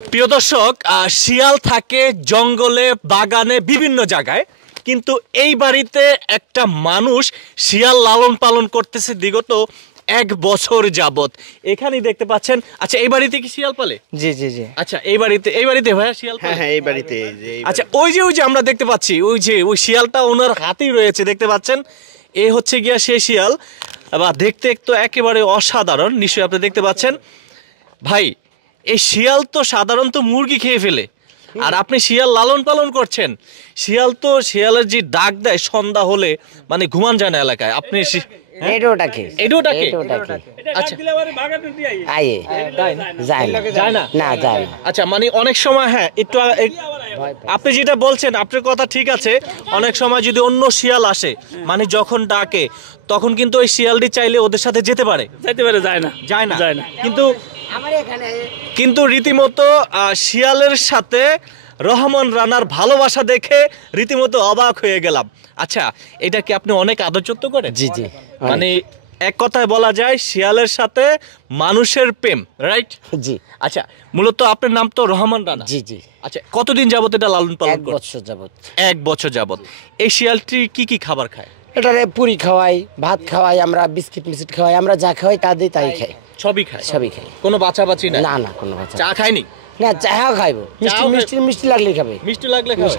প্রিয় দর্শক, শিয়াল থাকে জঙ্গলে, বাগানে, বিভিন্ন জায়গায়, কিন্তু এই বাড়িতে একটা মানুষ শিয়াল লালন পালন করতেছে বিগত 1 বছর যাবত। এখানেই দেখতে পাচ্ছেন। আচ্ছা, এই বাড়িতে কি শিয়াল পালে? জি জি জি। আচ্ছা, এই বাড়িতে ভাইয়া শিয়াল পালে? হ্যাঁ, এই বাড়িতে। আচ্ছা, ওই যে আমরা দেখতে পাচ্ছি, ওই শিয়ালটা ওনার হাতেই রয়েছে, দেখতে পাচ্ছেন। এ হচ্ছে গিয়া সে শিয়াল, বা দেখতে একটু একেবারে অসাধারণ, নিশ্চয়ই আপনি দেখতে পাচ্ছেন। ভাই, এই শিয়াল তো সাধারণত মুরগি খেয়ে ফেলে, আর আপনি শিয়াল লালন পালন করছেন। শিয়ালের যে ডাক দেয় সন্ধ্যা হলে, মানে ঘুমান যায় না এলাকায়। আপনি আচ্ছা, মানে অনেক সময়, হ্যাঁ, একটু আপনি যেটা বলছেন আপনার কথা ঠিক আছে। অনেক সময় যদি অন্য শিয়াল আসে, মানে যখন ডাকে, তখন কিন্তু ওই শিয়ালটি চাইলে ওদের সাথে যেতে পারে, যায় না। কিন্তু রীতিমতো শিয়ালের সাথে রহমান রানার ভালোবাসা দেখে রীতিমতো অবাক হয়ে গেলাম। আচ্ছা, এটা কি আপনি অনেক আদর যত্ন করেন? জি জি। মানে এক কথায় বলা যায় শিয়ালের সাথে মানুষের প্রেম, রাইট? জি। আচ্ছা, মূলত আপনার নাম তো রহমান রানা। জি জি। আচ্ছা, কতদিন যাবত এটা লালন পালন করেন? 1 বছর যাবত। 1 বছর যাবত। এই শিয়ালটি কি খাবার খায়? এটারে পুরি খাওয়াই, ভাত খাওয়াই, আমরা বিস্কিট মিস্কিট খাওয়াই, আমরা যা খাওয়াই তাই খাই। সবই খায়? সবই খাই। কোনো বাছাবাছি না? না, কোনো বাচ্চা। চা খায়নি? না, চাও খাইবো। মিষ্টি লাগলে খাবে। মিষ্টি লাগলে খাবে।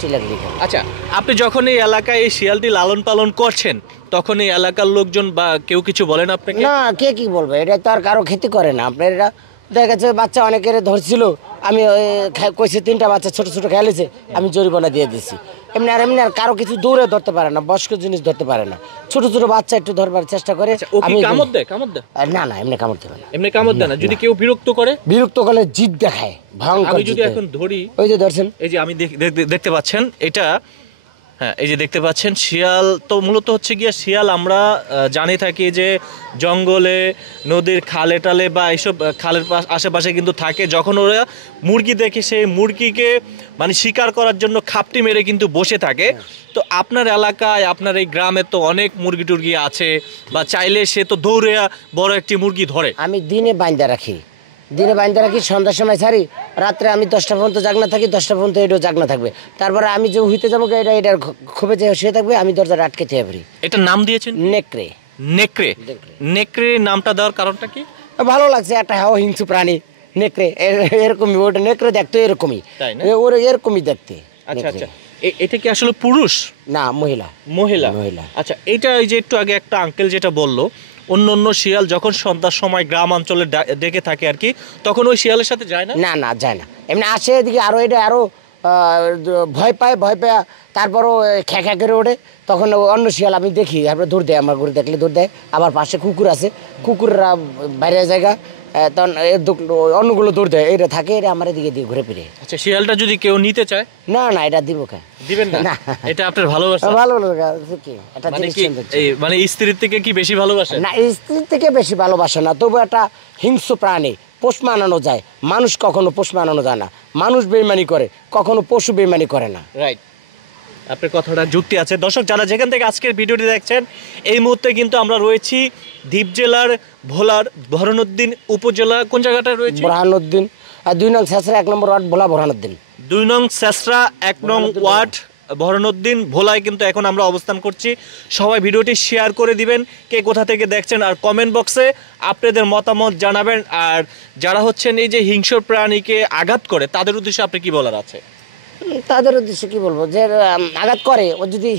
আচ্ছা, আপনি যখন এই এলাকায় এই শিয়ালটি লালন পালন করছেন, তখন এই এলাকার লোকজন বা কেউ কিছু বলেন আপনাকে? না, কে কি বলবে? এটা তো আর কারো ক্ষতি করে না। আপনার এটা দেখা গেছে বাচ্চা অনেকের ধরছিল, আমি কইছি 3টা বাচ্চা ছোট ছোট খেলেছে, আমি জরিমানা দিয়ে দিছি। এমনি আর কারো কিছু দূরে ধরতে পারে না, বয়স্ক জিনিস ধরতে পারে না, ছোট ছোট বাচ্চা একটু ধরবার চেষ্টা করে। আমি কামড় দেয়? না, এমনি কামড় দেবে না। এমনি কামড় দেয় না? যদি কেউ বিরক্ত করলে জিদ দেখায়, ভয়ঙ্কর। আমি যদি এখন ধরি, ওই যে ধরছেন, এই যে আমি দেখতে পাচ্ছেন এটা, হ্যাঁ, এই যে দেখতে পাচ্ছেন শিয়াল। তো মূলত হচ্ছে গিয়া শিয়াল আমরা জানি থাকি যে জঙ্গলে, নদীর খালে টালে বা এইসব খালের আশেপাশে কিন্তু থাকে। যখন ওরা মুরগি দেখে, সেই মুরগিকে মানে শিকার করার জন্য খাপটি মেরে কিন্তু বসে থাকে। তো আপনার এলাকায়, আপনার এই গ্রামে তো অনেক মুরগি টুরগি আছে, বা চাইলে সে তো দৌড়ে বড় একটি মুরগি ধরে। আমি দিনে বাইন্দা রাখি, সন্ধ্যার সময় ছাড়ি, রাত্রে আমি 10টা পর্যন্ত জাগনা থাকি, 10টা পর্যন্ত এটাও জাগনা থাকবে। তারপরে আমি যে হইতে যাবো, এটার খুবই যে শুয়ে থাকবে, আমি দরজাটা আটকে থেকে পারি। এটার নাম দিয়েছেন নেকড়ে। নামটা দেওয়ার কারণটা কি? ভালো লাগছে, একটা হিংস্র প্রাণী নেকড়ে, এরকমই। ওটা নেকড়ে দেখতে এরকমই, ওর এরকমই দেখতে। আচ্ছা, এটা কি আসলে পুরুষ না মহিলা? আচ্ছা, এটা এই যে একটু আগে একটা আঙ্কেল যেটা বললো, অন্য শিয়াল যখন সন্ধ্যার সময় গ্রাম অঞ্চলে ডেকে থাকে আর কি, তখন ওই শিয়ালের সাথে যায় না? না, যায় না। এমনি আসে এদিকে, আরো ভয় পায়, তারপরও খ্যাঁ করে ওঠে। তখন অন্য শিয়াল আমি দেখি, তারপরে দৌড় দেয়, আমার ঘুরে দেখলে দৌড় দেয়। আবার পাশে কুকুর আছে, কুকুররা বাইরে জায়গা, তখন অন্যগুলো দৌড় দেয়, এটা থাকে, এটা আমার এদিকে দিয়ে ঘুরে ফিরে। আচ্ছা, শিয়ালটা যদি কেউ নিতে চায়? না, এটা দিব দিবেন না? এটা আপনার ভালোবাসা? মানে স্ত্রীর থেকে কি বেশি ভালোবাসা? না, স্ত্রীর থেকে বেশি ভালোবাসা না, তবু একটা হিংস্র প্রাণী, পোষ মানানো যায়। মানুষ কখনো পোষ মানানো যায় না। মানুষ বেইমানি করে, কখনো পশু বেইমানি করে না। রাইট, আপনার কথাটা যুক্তি আছে। দর্শক, যারা যেখান থেকে আজকের ভিডিওটি দেখছেন, এই মুহূর্তে কিন্তু আমরা রয়েছি দ্বীপ জেলার ভোলার বরহানুদ্দিন উপজেলা। কোন জায়গাটা রয়েছে? বরহানুদ্দিন, আর 2 নং শেষরা 1 নম্বর ওয়ার্ড, ভোলা বরহানুদ্দিন। 2 নং শেষরা 1 নং ওয়ার্ড, বরহানুদ্দিন, ভোলায় কিন্তু এখন আমরা অবস্থান করছি। সবাই ভিডিওটি শেয়ার করে দিবেন, কে কোথা থেকে দেখছেন, আর কমেন্ট বক্সে আপনাদের মতামত জানাবেন। আর যারা হচ্ছেন এই যে হিংস্র প্রাণীকে আঘাত করে, তাদের উদ্দেশ্যে আপনি কি বলার আছে? তাদের উদ্দেশ্যে কি বলবো, যে আঘাত করে, ও যদি